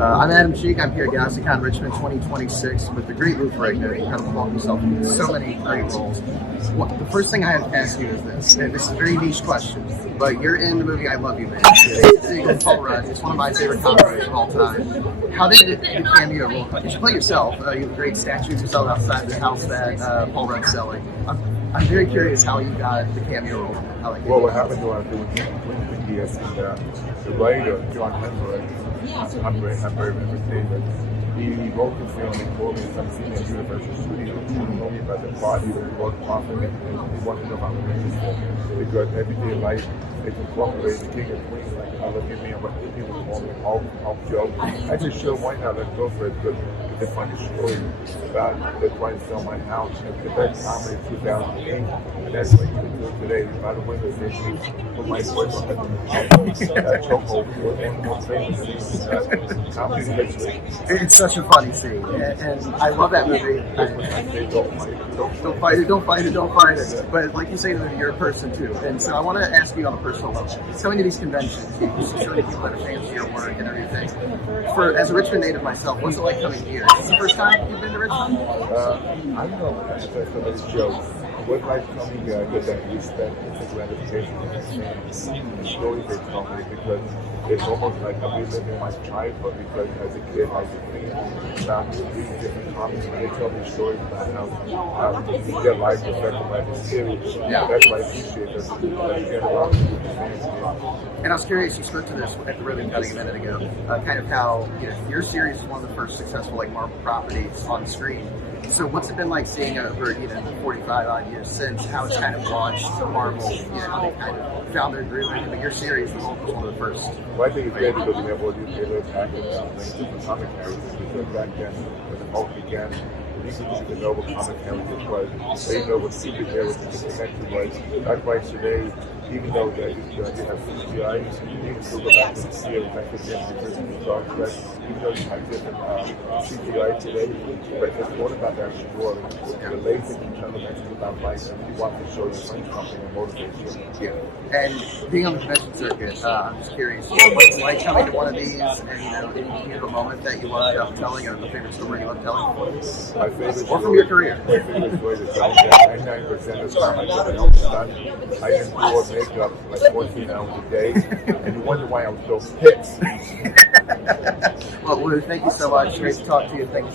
I'm Adam Cheek. I'm here at GalaxyCon Richmond 2026 with the great Lou Ferrigno. He kind of involved himself in so many great roles. The first thing I have to ask you is this, and this is a very niche question, but you're in the movie I Love You, Man. It's Paul Rudd. It's one of my favorite comedies of all time. How did the cameo role play? You should play yourself. You have a great statue of yourself outside the house that Paul Rudd's selling. I'm very curious how you got the cameo role. Well, what happened was the writer, John Hemmer, I'm very saying that he wrote the film and told me some scene at Universal Studios. He told me about the party that he wrote often and he wanted to know about the because everyday life is incorporated the king and queen, like I look at me and what people call me Hulk Joe. I just show why not, let's go for it, because it's a funny story about that's why it's on my house. It's the best comedy of 2008, and that's what you can do today. By the way, they put my voice on that chokehold and more famous comedy history. It's such a funny scene, and I love that movie. Don't fight it. But like you say, you're a person too, and so I want to ask you on a personal level. Coming to these conventions, you see so many people that are fans of your work and everything. As a Richmond native myself, what's it like coming here? Is this the first time you've been to Richmond? I don't know. That's somebody's joke. What like coming here, I get that respect and gratification and the stories they tell me because it's almost like I'm reliving my childhood because as a kid I was found reading different comics and they tell me stories about how their life was affected by the series. Yeah. That's why I appreciate this. And I was curious, you spoke to this at the ribbon cutting a minute ago, kind of how your series is one of the first successful Marvel properties on screen. So what's it been like seeing over the 45 odd years since how it's kind of launched Marvel, how they kind of found their groove, but your series was one of the first. Well, I think it's great because we have all these little packets different comic characters because back then when the Hulk began, you could the Nova comic characters was, they know what superheroes and the connection was. That's why today, even though you have CGI, you can still go back and see it back again because of the Star Trek. Even though you have different CGI today, but it's more about that story. The laser can tell the message about life and you want to show you something and motivate you. Yeah. And being on the convention circuit, I'm just curious, what's it like coming to one of these and you have a moment that you love telling or a favorite story you love telling? My favorite or from your career. My favorite story is telling that 99% of the time I get my own done. I didn't do all makeup like 14 hours a day, and you wonder why I was so pissed. Well, Lou, thank you so much. Great to talk to you. Thank you so much.